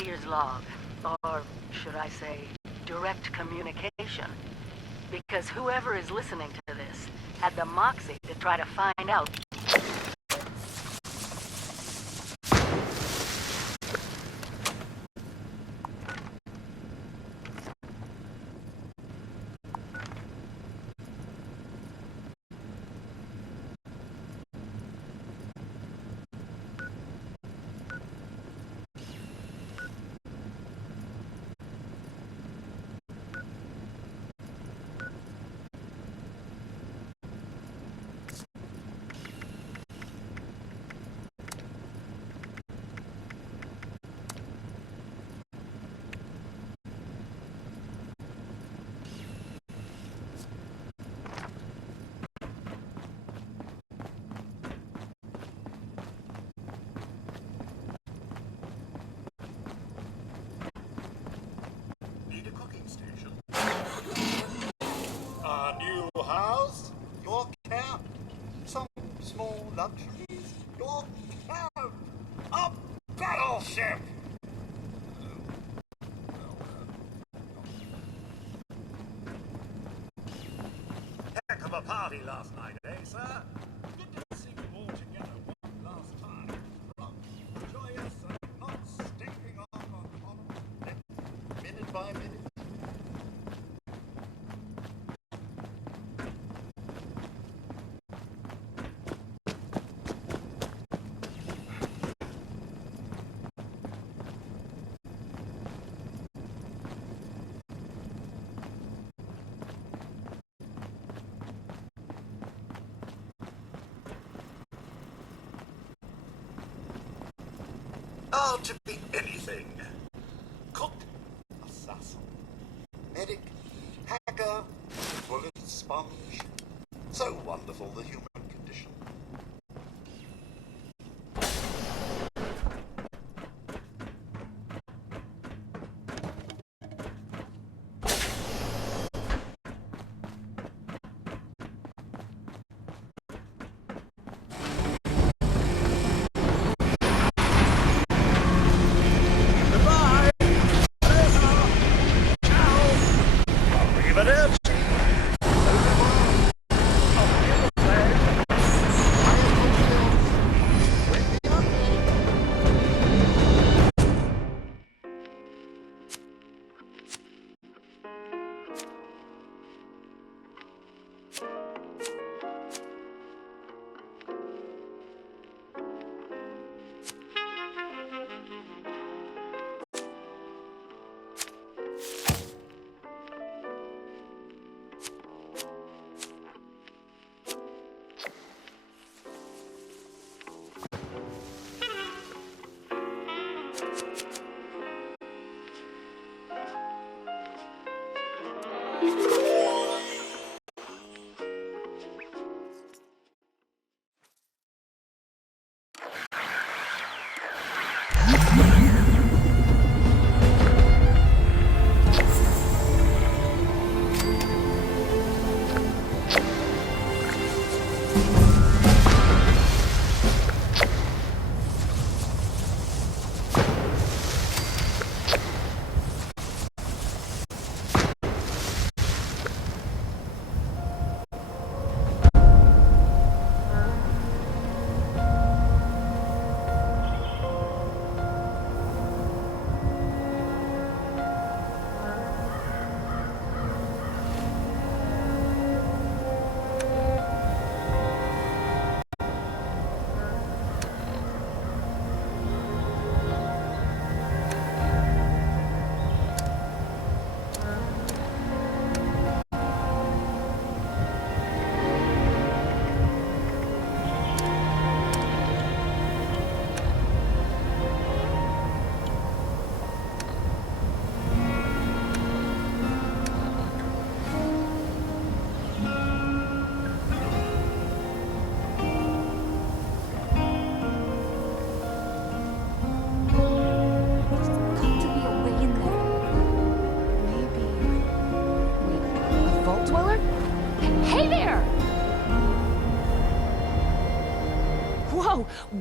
Seer's log. Or should I say, direct communication. Because whoever is listening to this had the moxie to try to find out. Need a cooking station? A new house? Your camp? Some small luxuries? Your camp? A battleship! Heck of a party last night, eh, sir? Good to see you all together one last time. Drunk, joyous, and not stinking on minute by minute. Oh, to be anything. Cook, assassin, medic, hacker, bullet sponge. So wonderful, the human condition.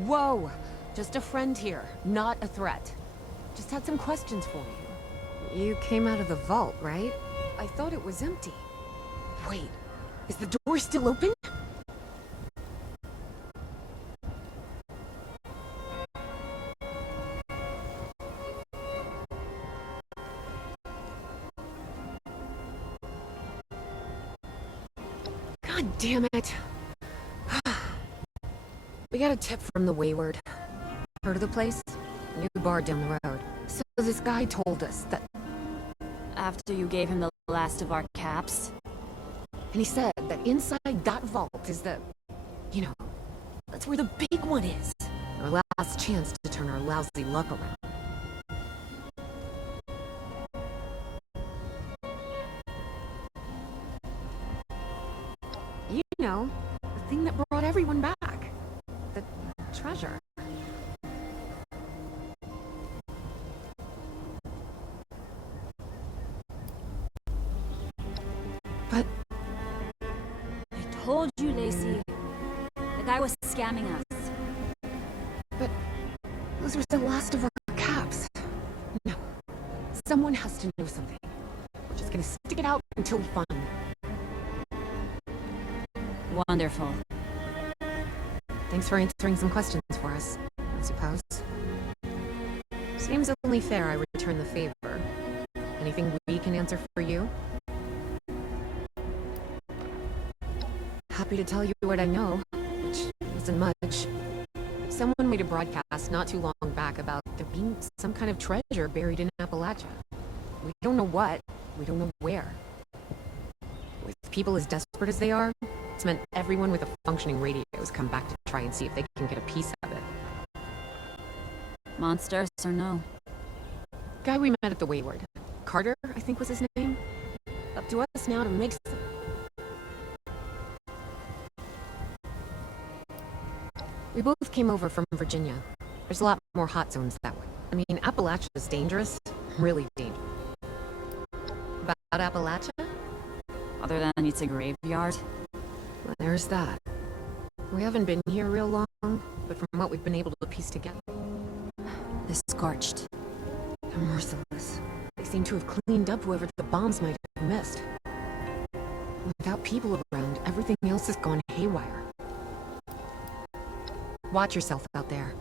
Whoa! Just a friend here, not a threat. Just had some questions for you. You came out of the vault, right? I thought it was empty. Wait, is the door still open? God damn it. We got a tip from the Wayward. Heard of the place? New bar down the road. So this guy told us that... After you gave him the last of our caps? And he said that inside that vault is the... You know, that's where the big one is. Our last chance to turn our lousy luck around. You know, the thing that brought everyone back. The treasure. But... I told you, Lacey. The guy was scamming us. But... those were the last of our caps. No. Someone has to know something. We're just gonna stick it out until we find... Wonderful. Thanks for answering some questions for us, I suppose. Seems only fair I return the favor. Anything we can answer for you? Happy to tell you what I know, which isn't much. Someone made a broadcast not too long back about there being some kind of treasure buried in Appalachia. We don't know what, we don't know where. With people as desperate as they are, it's meant everyone with a functioning radio has come back to try and see if they can get a piece of it. Monsters or no? Guy we met at the Wayward. Carter, I think was his name. Up to us now to make some... We both came over from Virginia. There's a lot more hot zones that way. I mean, Appalachia's dangerous. Really dangerous. About Appalachia? Other than it's a graveyard? Well, there's that. We haven't been here real long, but from what we've been able to piece together... The Scorched. They're merciless. They seem to have cleaned up whoever the bombs might have missed. Without people around, everything else has gone haywire. Watch yourself out there.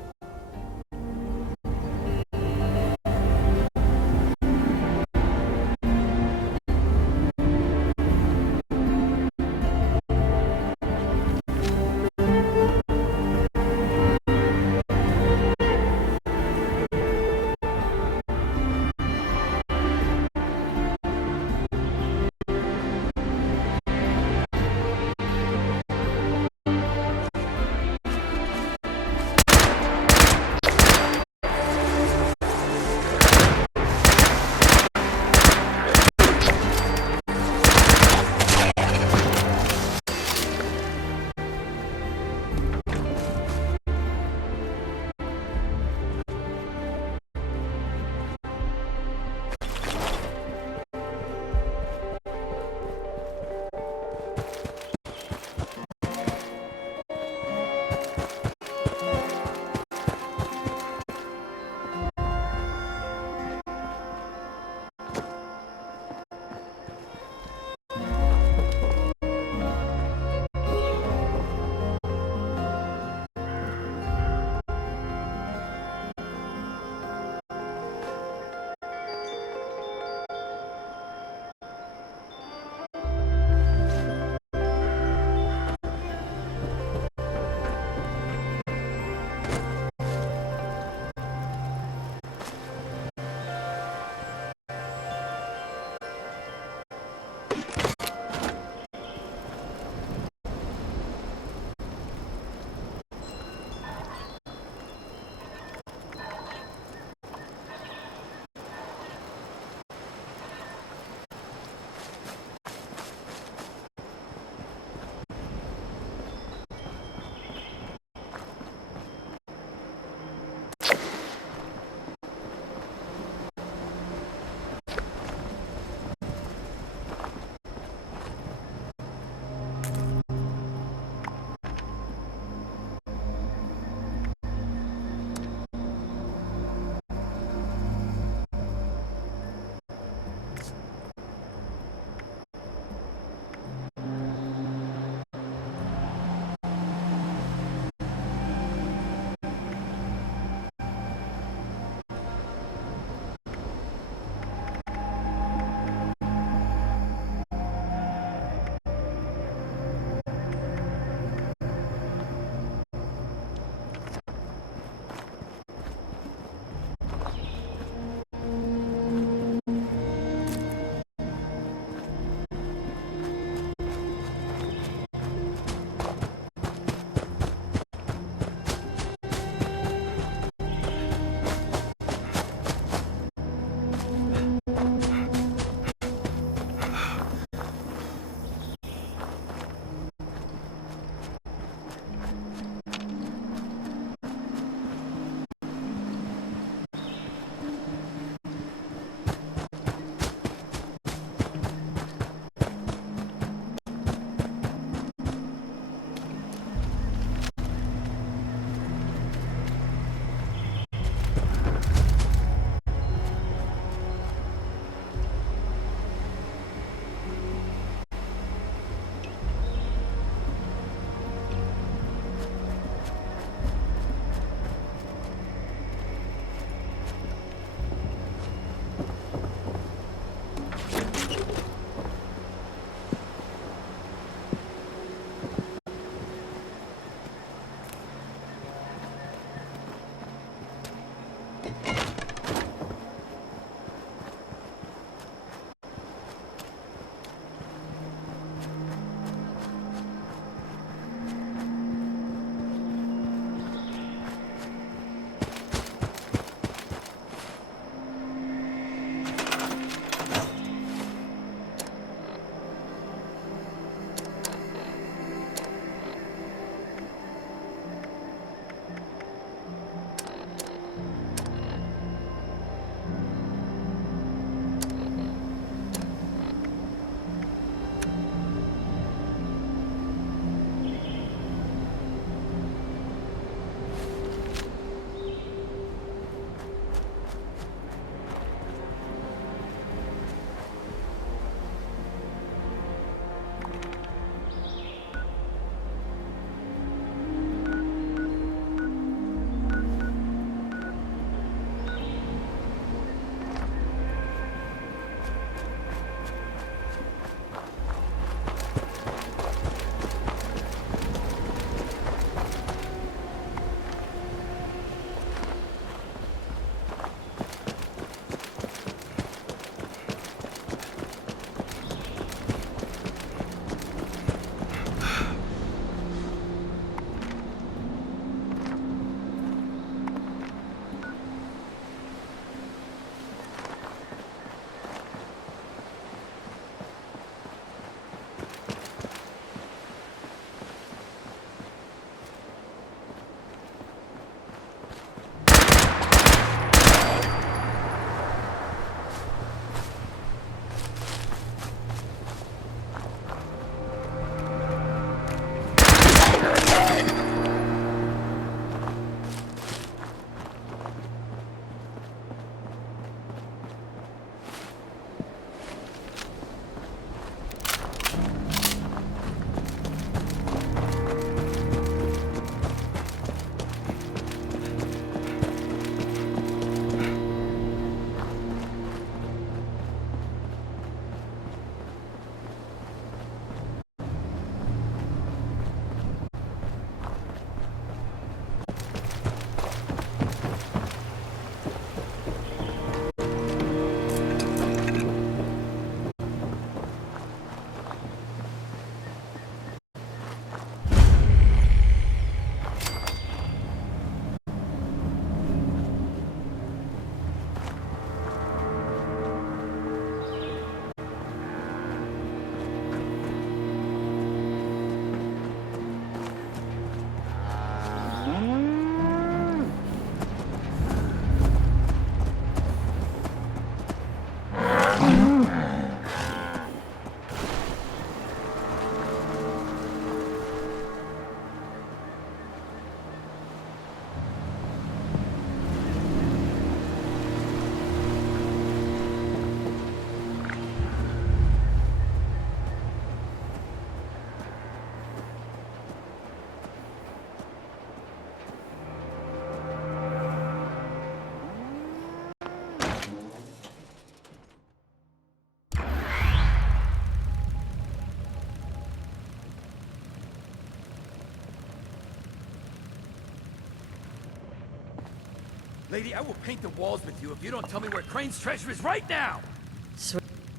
Lady, I will paint the walls with you if you don't tell me where Crane's treasure is right now!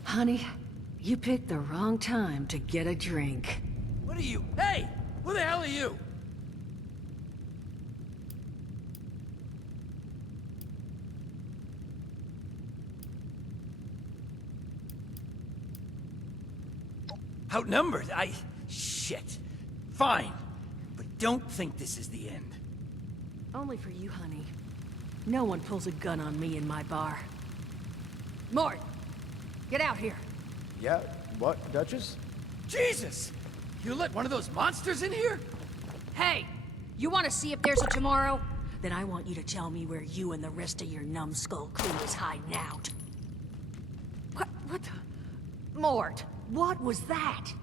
Honey, you picked the wrong time to get a drink. What are you? Hey! Who the hell are you? Outnumbered? Shit. Fine. But don't think this is the end. Only for you, honey. No one pulls a gun on me in my bar. Mort! Get out here! Yeah, what, Duchess? Jesus! You let one of those monsters in here? Hey! You want to see if there's a tomorrow? Then I want you to tell me where you and the rest of your numbskull crew is hiding out. What the... Mort, what was that?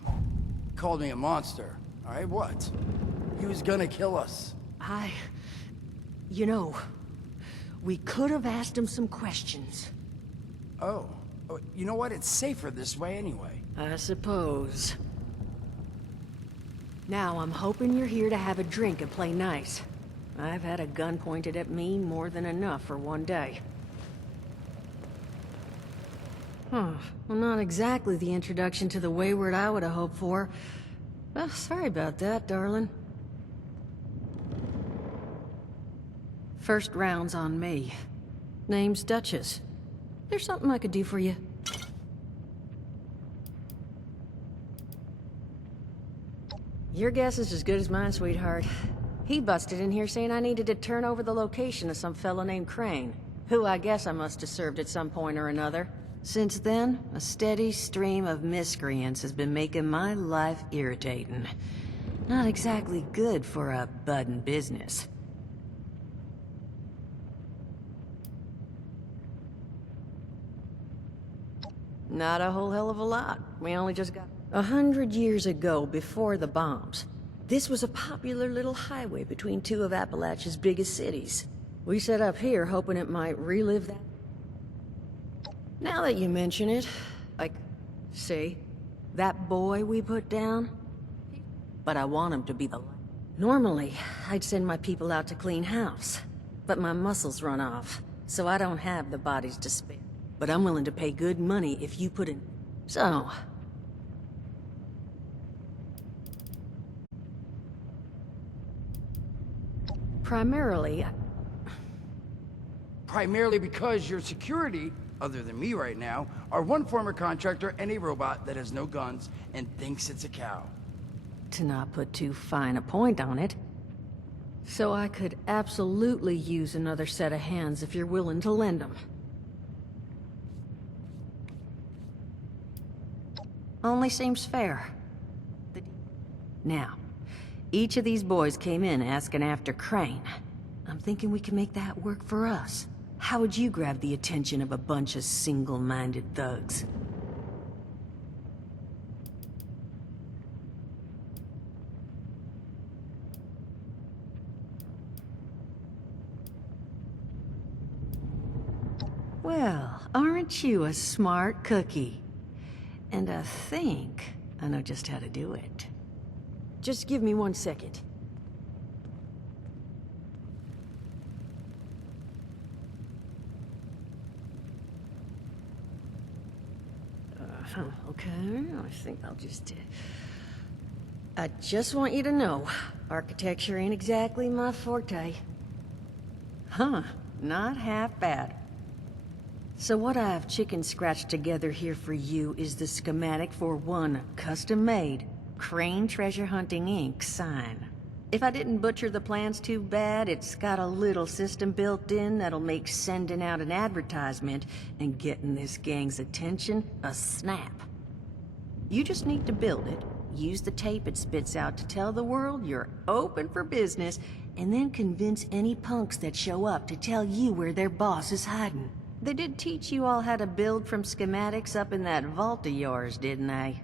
Called me a monster. Alright, what? He was gonna kill us. You know, we could have asked him some questions. Oh. You know what? It's safer this way anyway. I suppose. Now I'm hoping you're here to have a drink and play nice. I've had a gun pointed at me more than enough for one day. Huh. Well, not exactly the introduction to the Wayward I would have hoped for. Well, sorry about that, darling. First round's on me. Name's Duchess. There's something I could do for you. Your guess is as good as mine, sweetheart. He busted in here saying I needed to turn over the location of some fellow named Crane, who I guess I must have served at some point or another. Since then, a steady stream of miscreants has been making my life irritating. Not exactly good for a budding business. Not a whole hell of a lot. We only just got... 100 years ago, before the bombs, this was a popular little highway between two of Appalachia's biggest cities. We set up here hoping it might relive that. Now that you mention it, see, that boy we put down? But I want him to be the... Normally, I'd send my people out to clean house, but my muscles run off, so I don't have the bodies to spare. But I'm willing to pay good money if you put in... So... Primarily because your security, other than me right now, are one former contractor and a robot that has no guns and thinks it's a cow. To not put too fine a point on it. So I could absolutely use another set of hands if you're willing to lend them. Only seems fair. Now, each of these boys came in asking after Crane. I'm thinking we can make that work for us. How would you grab the attention of a bunch of single-minded thugs? Well, aren't you a smart cookie? And I think I know just how to do it. Just give me 1 second. Okay, I think I'll just... I just want you to know, architecture ain't exactly my forte. Huh, not half bad. So what I've chicken scratched together here for you is the schematic for one custom-made Crane Treasure Hunting Inc. sign. If I didn't butcher the plans too bad, it's got a little system built in that'll make sending out an advertisement and getting this gang's attention a snap. You just need to build it, use the tape it spits out to tell the world you're open for business, and then convince any punks that show up to tell you where their boss is hiding. They did teach you all how to build from schematics up in that vault of yours, didn't they?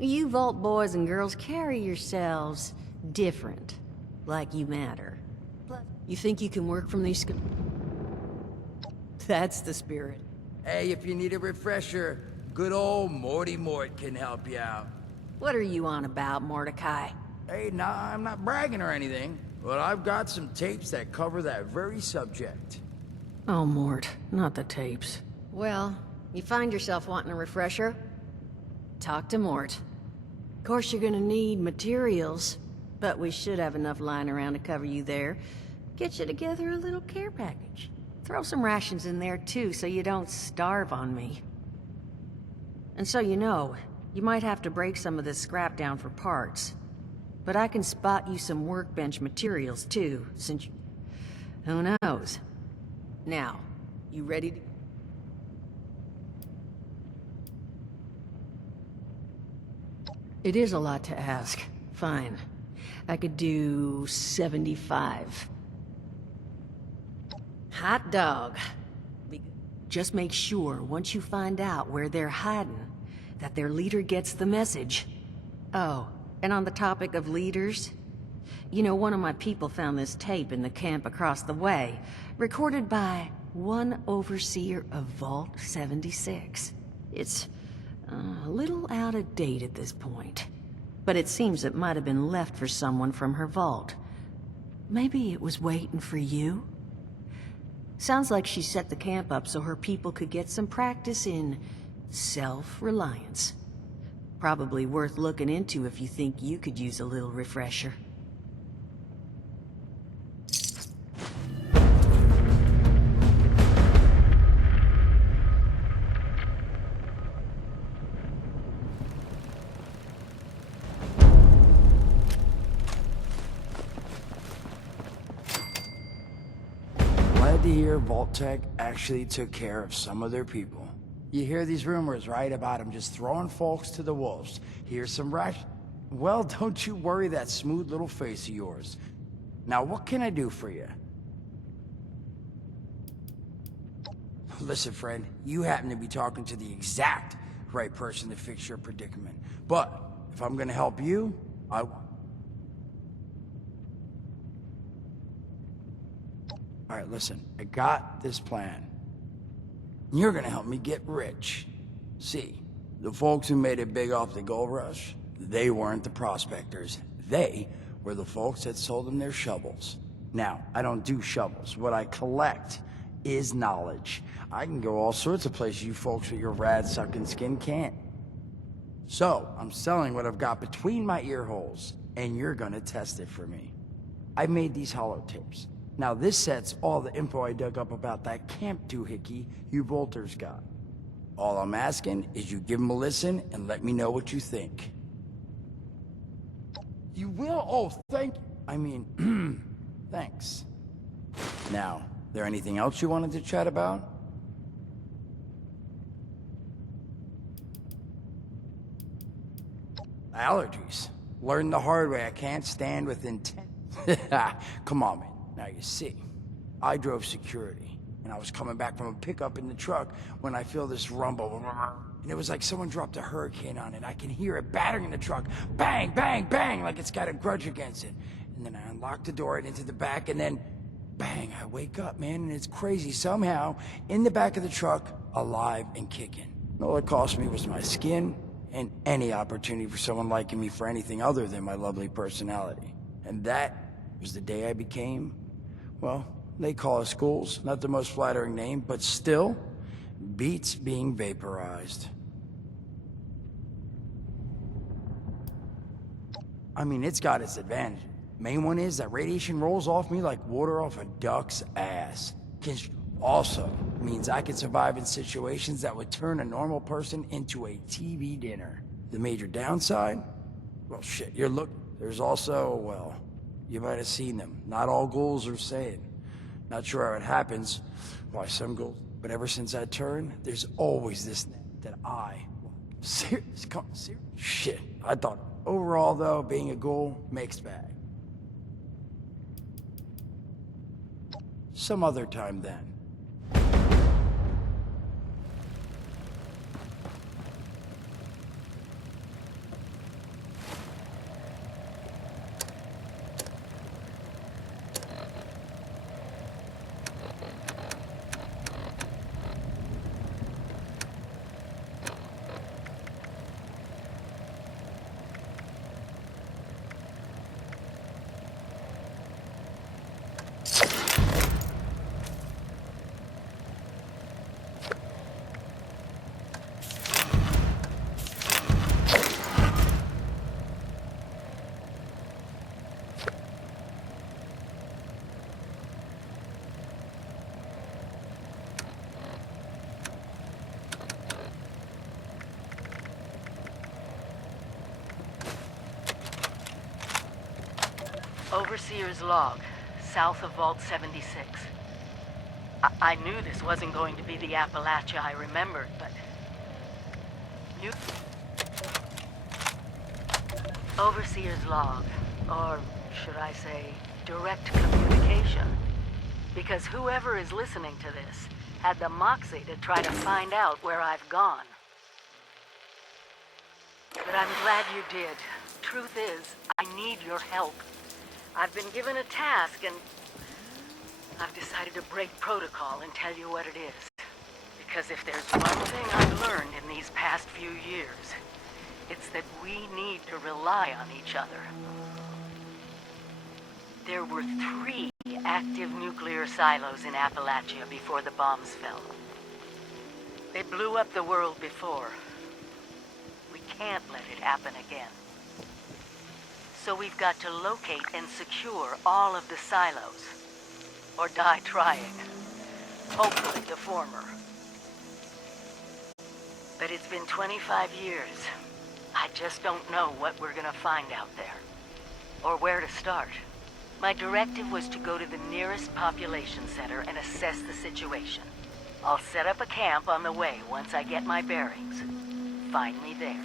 You vault boys and girls carry yourselves different, like you matter. You think you can work from these That's the spirit. Hey, if you need a refresher, good old Morty Mort can help you out. What are you on about, Mordecai? Hey, nah, I'm not bragging or anything, but I've got some tapes that cover that very subject. Oh, Mort, not the tapes. Well, you find yourself wanting a refresher? Talk to Mort. Of course, you're gonna need materials, but we should have enough lying around to cover you there. Get you together a little care package. Throw some rations in there, too, so you don't starve on me. And so you know, you might have to break some of this scrap down for parts. But I can spot you some workbench materials, too, since you... Who knows? Now, you ready to... It is a lot to ask. Fine. I could do 75. Hot dog. Just make sure, once you find out where they're hiding, that their leader gets the message. Oh, and on the topic of leaders, you know, one of my people found this tape in the camp across the way, recorded by one overseer of Vault 76. It's a little out of date at this point, but it seems it might have been left for someone from her vault. Maybe it was waiting for you? Sounds like she set the camp up so her people could get some practice in self-reliance. Probably worth looking into if you think you could use a little refresher. Glad to hear Vault-Tec actually took care of some of their people. You hear these rumors, right, about them just throwing folks to the wolves. Here's some Well, don't you worry that smooth little face of yours. Now, what can I do for you? Listen, friend, you happen to be talking to the exact right person to fix your predicament. But if I'm gonna help you, Alright, listen, I got this plan. You're gonna help me get rich. See, the folks who made it big off the gold rush, they weren't the prospectors. They were the folks that sold them their shovels. Now, I don't do shovels. What I collect is knowledge. I can go all sorts of places you folks with your rad-sucking skin can't. So, I'm selling what I've got between my ear holes, and you're gonna test it for me. I made these holotapes. Now this set's all the info I dug up about that camp doohickey you Volters got. All I'm asking is you give them a listen and let me know what you think. You will? Oh, thanks. Now, there anything else you wanted to chat about? Allergies. Learned the hard way I can't stand within 10... Come on, man. Now you see, I drove security, and I was coming back from a pickup in the truck when I feel this rumble, and it was like someone dropped a hurricane on it. I can hear it battering in the truck, bang, bang, bang, like it's got a grudge against it. And then I unlock the door and into the back, and then, bang, I wake up, man, and it's crazy. Somehow, in the back of the truck, alive and kicking. All it cost me was my skin and any opportunity for someone liking me for anything other than my lovely personality. And that was the day I became... Well, they call us ghouls, not the most flattering name, but still, beats being vaporized. I mean, it's got its advantage. Main one is that radiation rolls off me like water off a duck's ass. Also means I can survive in situations that would turn a normal person into a TV dinner. The major downside? Well, shit, there's also, well... You might have seen them. Not all ghouls are sane. Not sure how it happens, why some ghouls... But ever since I turned, there's always this that I... Serious? Shit. I thought, overall though, being a ghoul, mixed bag. Some other time then. Overseer's log, south of Vault 76. I knew this wasn't going to be the Appalachia I remembered, but... Overseer's log, or should I say, direct communication. Because whoever is listening to this had the moxie to try to find out where I've gone. But I'm glad you did. Truth is, I need your help. I've been given a task and I've decided to break protocol and tell you what it is. Because if there's one thing I've learned in these past few years, it's that we need to rely on each other. There were 3 active nuclear silos in Appalachia before the bombs fell. They blew up the world before. We can't let it happen again. So we've got to locate and secure all of the silos. Or die trying. Hopefully the former. But it's been 25 years. I just don't know what we're gonna find out there. Or where to start. My directive was to go to the nearest population center and assess the situation. I'll set up a camp on the way once I get my bearings. Find me there.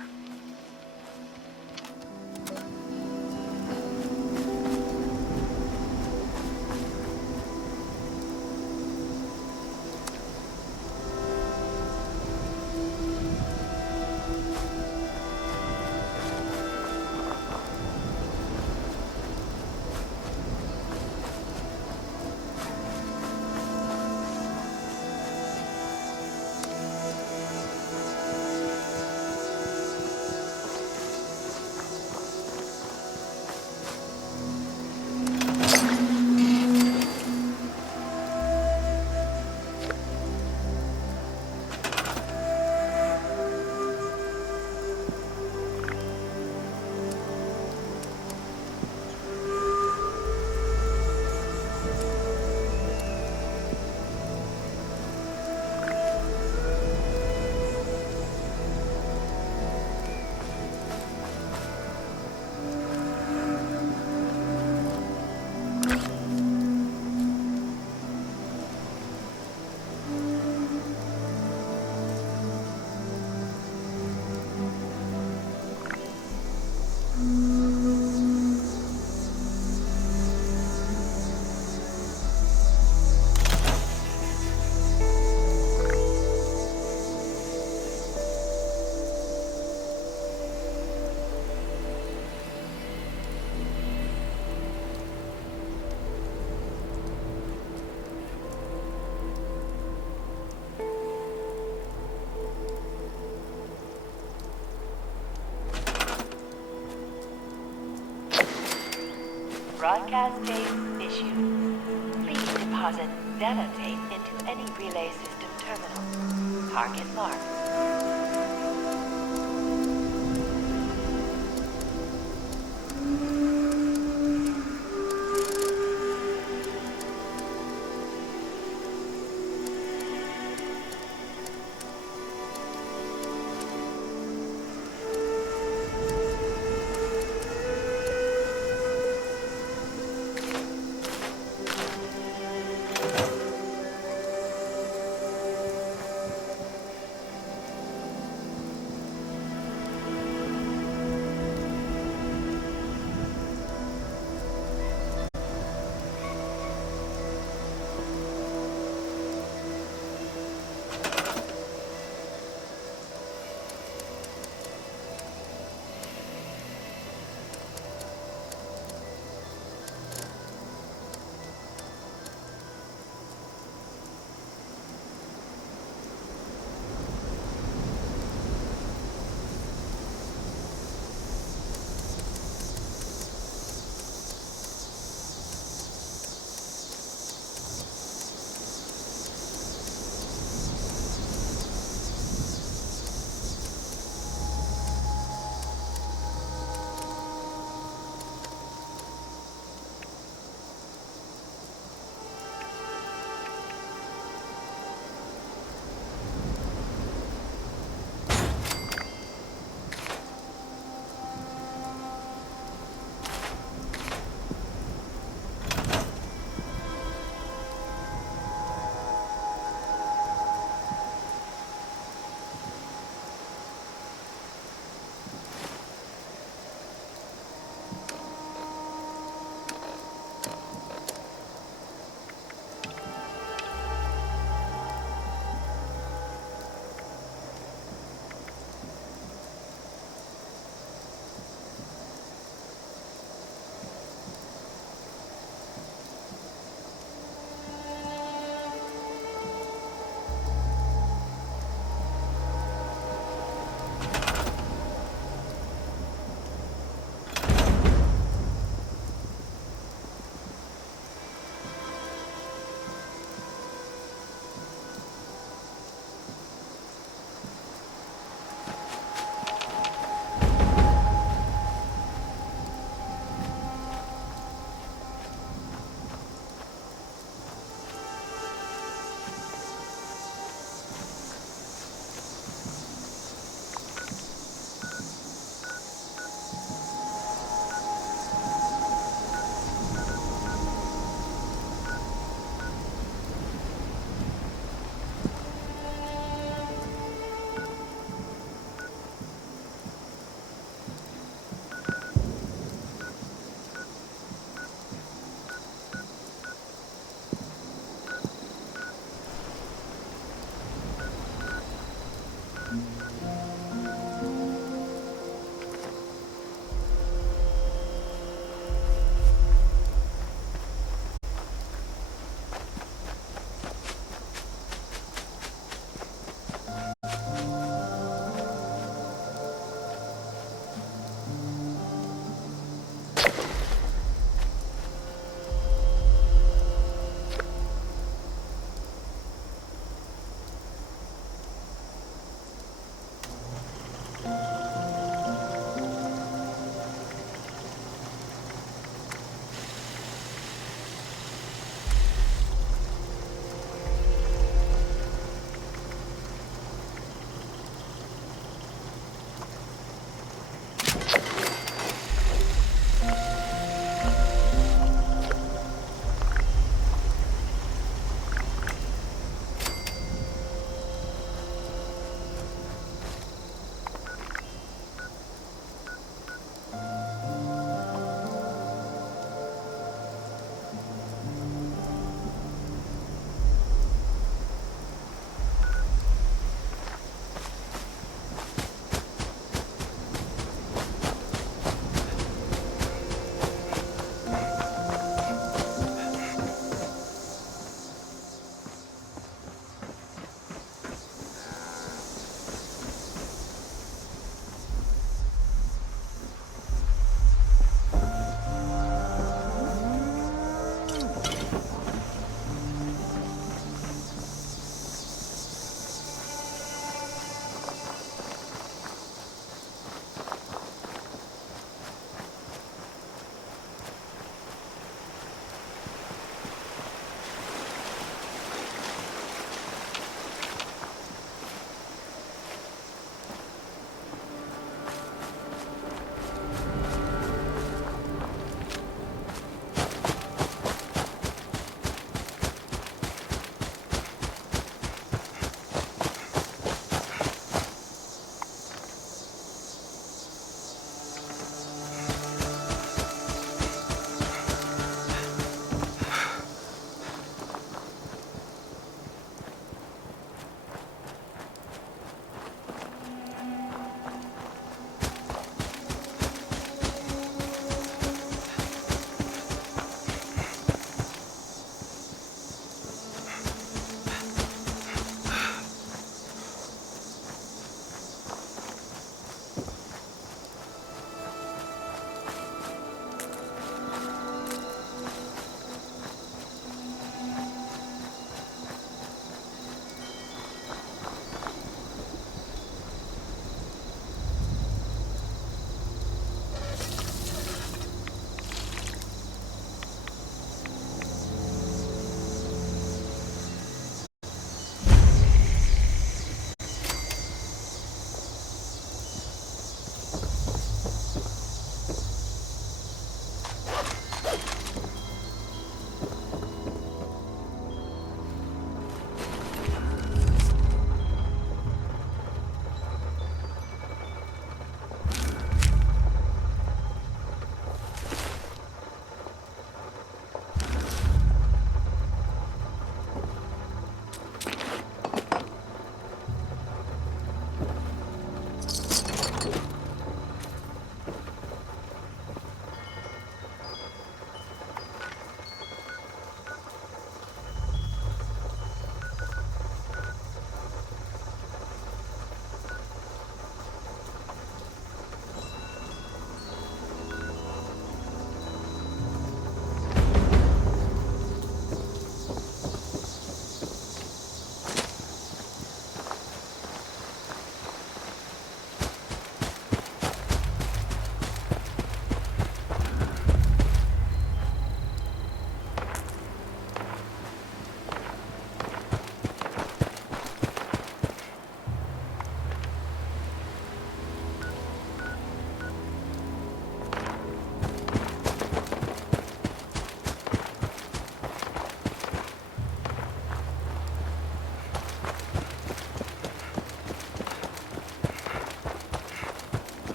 Broadcast tape issued. Please deposit data tape into any relay system terminal. Target marked.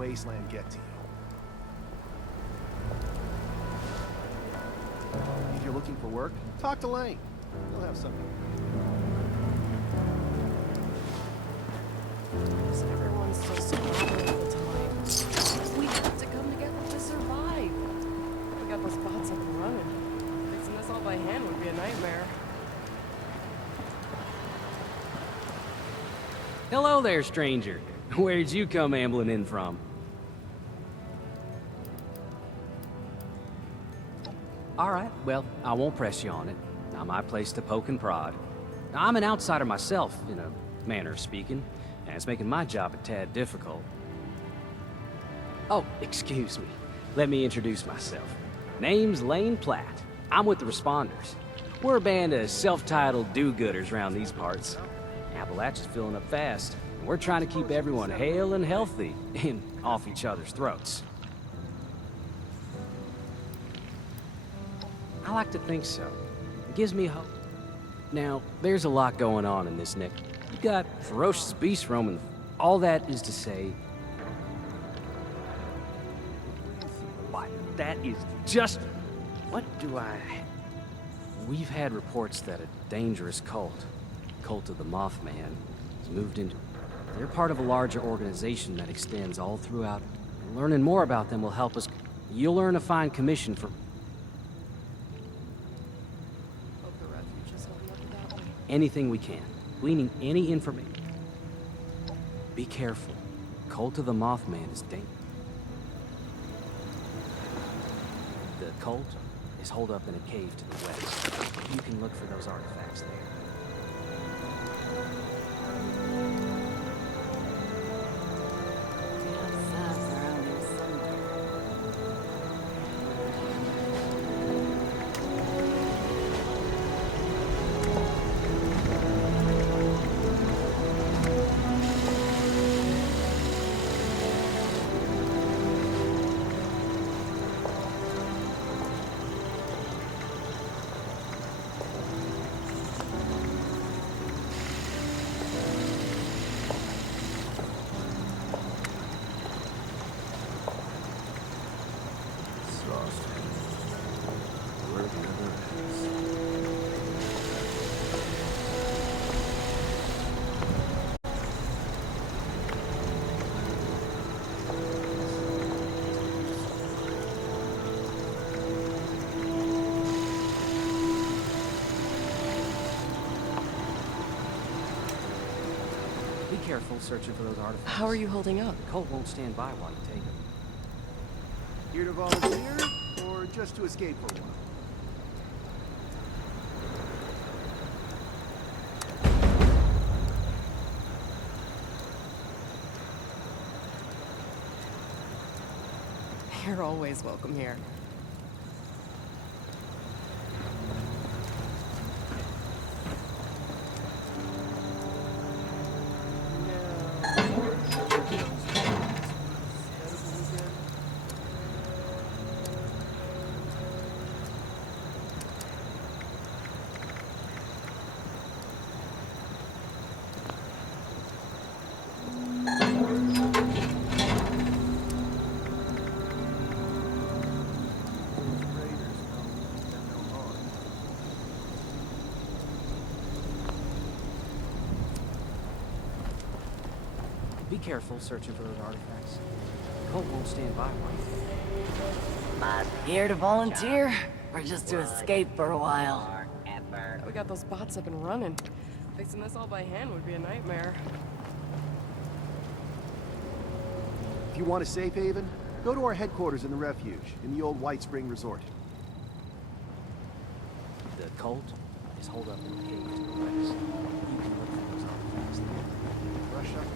wasteland get to you. If you're looking for work, talk to Lane. He'll have something. Everyone's so scrambling all the time. We have to come together to survive. We got the spots up and running. Fixing this all by hand would be a nightmare. Hello there, stranger. Where'd you come ambling in from? All right, well, I won't press you on it. Not my place to poke and prod. Now, I'm an outsider myself, in a manner of speaking, and it's making my job a tad difficult. Oh, excuse me. Let me introduce myself. Name's Lane Platt. I'm with the Responders. We're a band of self-titled do-gooders around these parts. Appalachia's filling up fast, and we're trying to keep everyone hale and healthy and off each other's throats. I like to think so. It gives me hope. Now, there's a lot going on in this nick. You got ferocious beasts roaming. All that is to say... Why, that is just... What do I... We've had reports that a dangerous cult, Cult of the Mothman, has moved into... They're part of a larger organization that extends all throughout. Learning more about them will help us... You'll earn a fine commission for... Hope the refuge is holding up that way. anything we can, gleaning any information. Be careful. Cult of the Mothman is dangerous. The cult is holed up in a cave to the west. You can look for those artifacts there. Be careful searching for those artifacts. How are you holding up? The cult won't stand by while you take them. Here to volunteer, or just to escape for a while? You're always welcome here. Be careful searching for those artifacts. The cult won't stand by while you... Here to volunteer, or just to escape for a while? We got those bots up and running. Fixing this all by hand would be a nightmare. If you want a safe haven, go to our headquarters in the refuge, in the old White Spring Resort. The cult is holed up in a cave to the west. You can look for those artifacts there. Brush up.